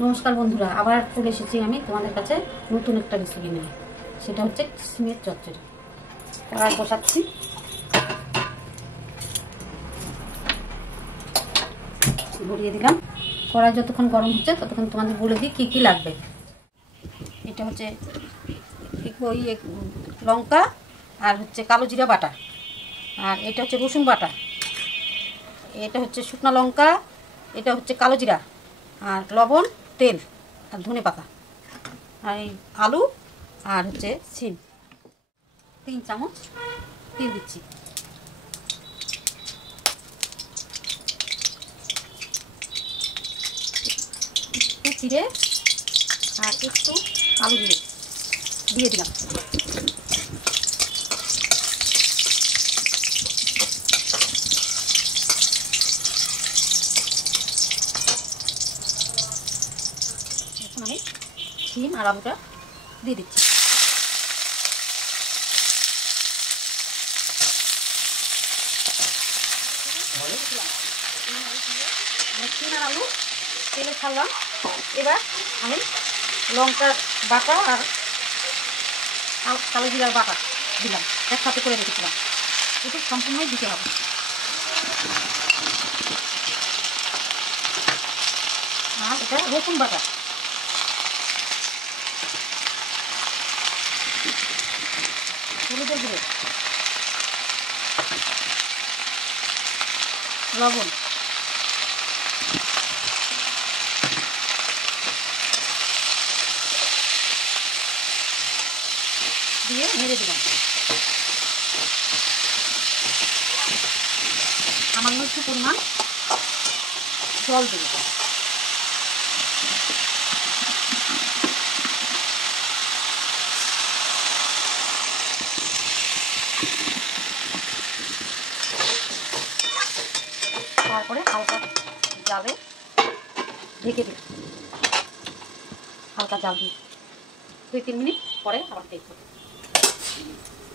নমস্কার বন্ধুরা, আবার চলে এসেছি আমি তোমাদের কাছে নতুন একটা রেসিপি নিয়ে। সেটা হচ্ছে সিমের চচ্চড়ি। কড়াই বসাচ্ছি। ভরিয়ে দিলাম। কড়াই যতক্ষণ গরম হচ্ছে ততক্ষণ তোমাদের বলে দিই কী কী লাগবে। এটা হচ্ছে ওই লঙ্কা আর হচ্ছে কালো জিরা বাটা, আর এটা হচ্ছে রসুন বাটা, এটা হচ্ছে শুকনো লঙ্কা, এটা হচ্ছে কালো জিরা, আর লবণ, তেল আর ধনে পাতা, আর এই আলু, আর হচ্ছে সিম। 3 চামচ তেল দিচ্ছি। একটু জিরে আর একটু কালো জিরে দিয়ে দিলাম। এখন আমি সিম আর আলুটা দিয়ে দিচ্ছি। সিম আর আলু তেলে ছাড়লাম। এবার আমি লঙ্কার বাটা আর কালো জিরার বাটা দিলাম, একসাথে করে রেখেছিলাম। একটু সম্পূর্ণই দিতে হবে। আর এটা রসুন বাটা, হলুদের গুঁড়ো, লবণ, দিয়ে নেড়ে দিলাম। সামান্য একটু পরিমাণ জল দেব। তারপরে হালকা জালে ঢেকে দিই। হালকা জাল দিই 2-3 মিনিট পরে আবার তেল করব।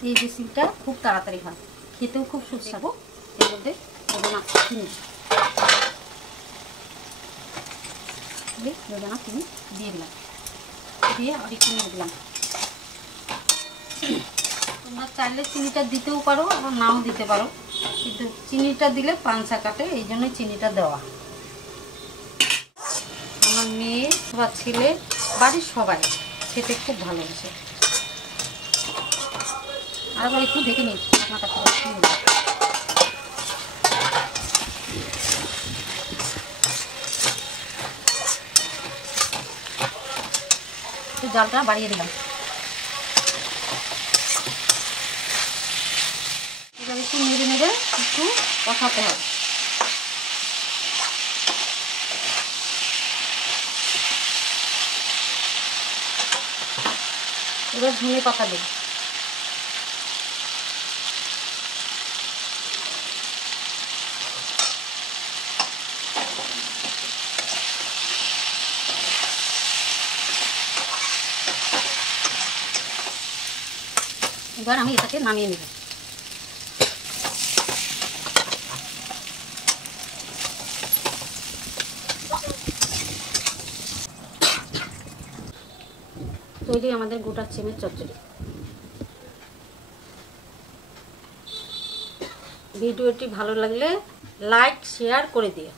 এই রেসিপিটা খুব তাড়াতাড়ি হয়, খেতেও খুব সুস্বাদু। এর মধ্যে বেদানা চিনি দিয়ে দিলাম, দিয়ে আবার একটু নিয়ে দিলাম। তোমরা চাইলে চিনিটা দিতেও পারো, আবার নাও দিতে পারো, কিন্তু চিনিটা দিলে পাঞ্চা কাটে, এই জন্যই চিনিটা দেওয়া। আমার মেয়ে বা ছেলে, বাড়ির সবাই খেতে খুব ভালোবাসে। আবার একটু দেখে নিই মাথা একটু জালটা বাড়িয়ে দিলাম। এবার একটু নেড়ে নেড়ে একটু কষাতে হবে। এবার ধনে পাতা দেব। এবার আমি এটাকে নামিয়ে নেব। তৈরি আমাদের গোটা সিমের চচ্চড়ি। ভিডিওটি ভালো লাগলে লাইক শেয়ার করে দিও।